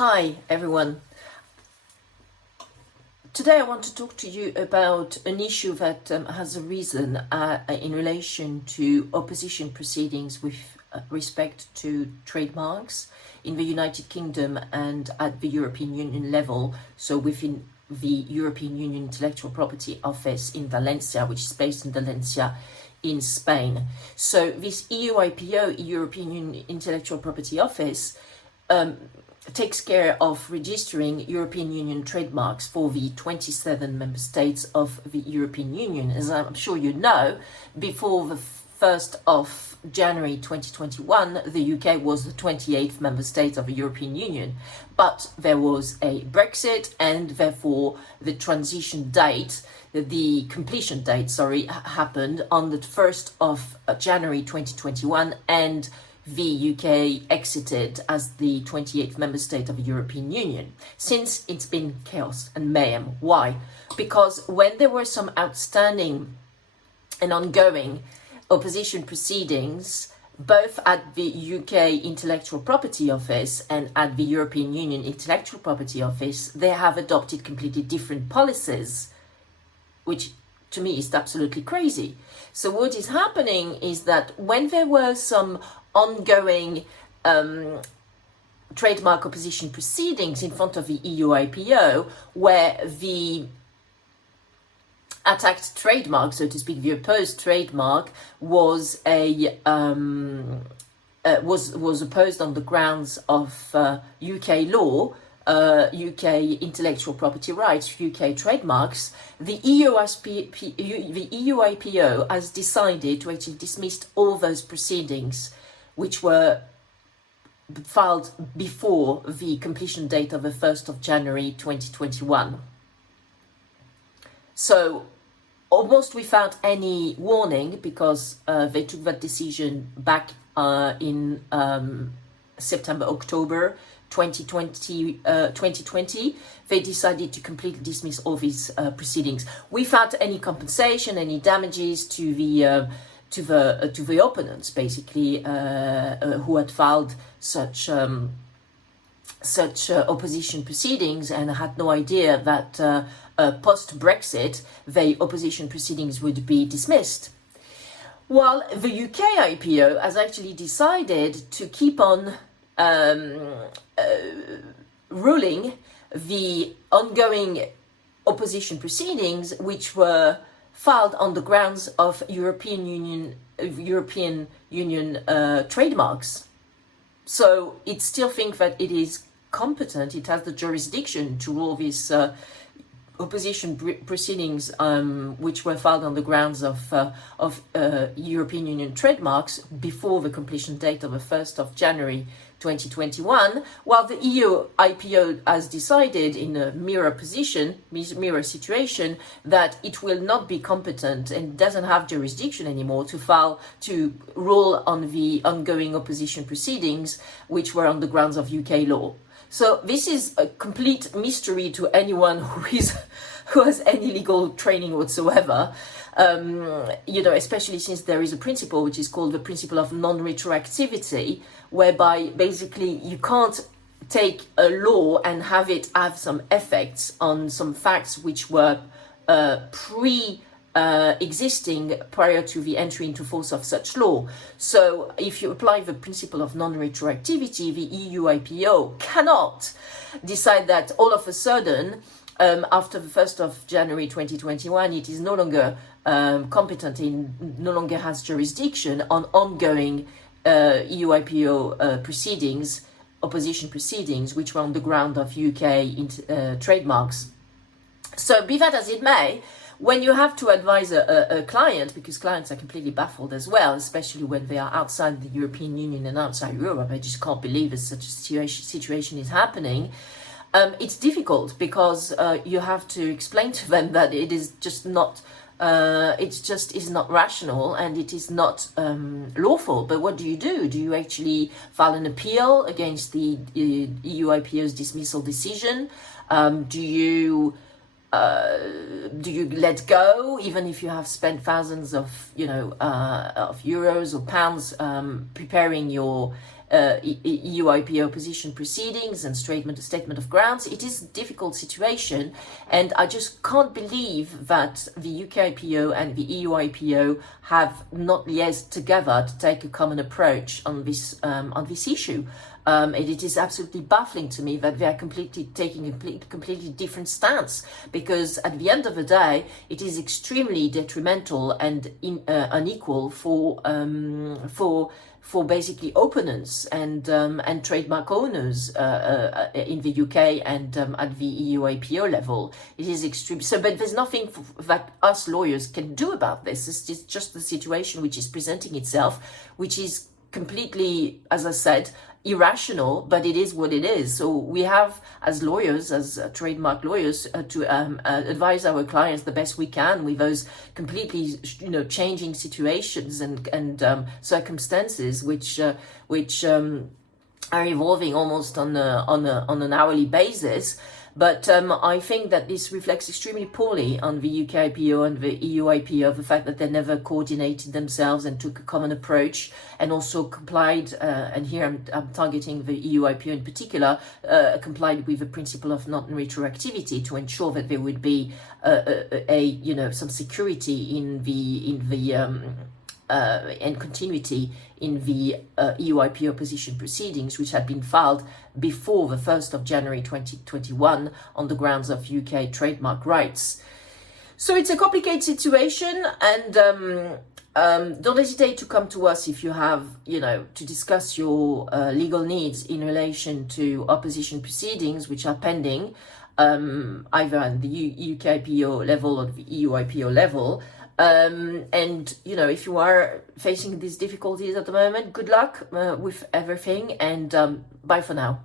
Hi everyone. Today I want to talk to you about an issue that has arisen in relation to opposition proceedings with respect to trademarks in the United Kingdom and at the European Union level, so within the European Union Intellectual Property Office in Valencia, which is based in Valencia in Spain. So this EUIPO, European Union Intellectual Property Office, takes care of registering European Union trademarks for the 27 member states of the European Union. As I'm sure you know, before the 1st of January 2021, the UK was the 28th member state of the European Union. But there was a Brexit, and therefore the transition date, the completion date, happened on the 1st of January 2021, and the UK exited as the 28th member state of the European Union. Since, it's been chaos and mayhem. Why? Because when there were some outstanding and ongoing opposition proceedings, both at the UK Intellectual Property Office and at the European Union Intellectual Property Office, they have adopted completely different policies, which to me is absolutely crazy. So what is happening is that when there were some ongoing trademark opposition proceedings in front of the EUIPO, where the attacked trademark, so to speak, the opposed trademark was was opposed on the grounds of UK law, UK intellectual property rights, UK trademarks, the EUIPO has decided to actually dismiss all those proceedings which were filed before the completion date of the 1st of January 2021. So almost without any warning, because they took that decision back in September, October 2020, they decided to completely dismiss all these proceedings without any compensation, any damages to the opponents, basically, who had filed such opposition proceedings and had no idea that post-Brexit, the opposition proceedings would be dismissed. While the UK IPO has actually decided to keep on ruling the ongoing opposition proceedings, which were filed on the grounds of European Union trademarks. So it still thinks that it is competent, it has the jurisdiction to rule these opposition proceedings, which were filed on the grounds of European Union trademarks before the completion date of the 1st of January 2021, while the EU IPO has decided in a mirror situation that it will not be competent and doesn't have jurisdiction anymore to rule on the ongoing opposition proceedings, which were on the grounds of UK law. So this is a complete mystery to anyone who has any legal training whatsoever. Especially since there is a principle which is called the principle of non-retroactivity, whereby basically you can't take a law and have it have some effects on some facts which were existing prior to the entry into force of such law. So if you apply the principle of non-retroactivity, the EU IPO cannot decide that all of a sudden, after the 1st of January 2021, it is no longer competent, no longer has jurisdiction on ongoing EU IPO proceedings, opposition proceedings, which were on the ground of UK trademarks. So be that as it may, when you have to advise a client, because clients are completely baffled as well, especially when they are outside the European Union and outside Europe, I just can't believe that such a situation is happening. It's difficult because you have to explain to them that it is just not, is not rational and it is not lawful. But what do? Do you actually file an appeal against the EU IPO's dismissal decision? Do you let go, even if you have spent thousands of euros or pounds preparing your EUIPO opposition proceedings and statement of grounds. It is a difficult situation, and I just can't believe that the UKIPO and the EUIPO have not liaised together to take a common approach on this issue. It is absolutely baffling to me that they are taking a completely different stance, because at the end of the day, it is extremely detrimental and unequal for basically opponents and trademark owners in the UK and at the EUIPO level. It is extreme. So, but there's nothing that us lawyers can do about this. It's just the situation which is presenting itself, which is completely, as I said, irrational, but it is what it is. So we have, as lawyers, as trademark lawyers, to advise our clients the best we can with those completely, changing situations and circumstances which are evolving almost on an hourly basis. But I think that this reflects extremely poorly on the UKIPO and the EUIPO, the fact that they never coordinated themselves and took a common approach, and also complied, and here I'm targeting the EUIPO in particular, complied with the principle of non-retroactivity to ensure that there would be some security and continuity in the EUIPO opposition proceedings, which had been filed before the 1st of January 2021 on the grounds of UK trademark rights. So it's a complicated situation, and don't hesitate to come to us if you have, to discuss your legal needs in relation to opposition proceedings which are pending, either at the UKIPO level or the EUIPO level. And if you are facing these difficulties at the moment, good luck with everything, and bye for now.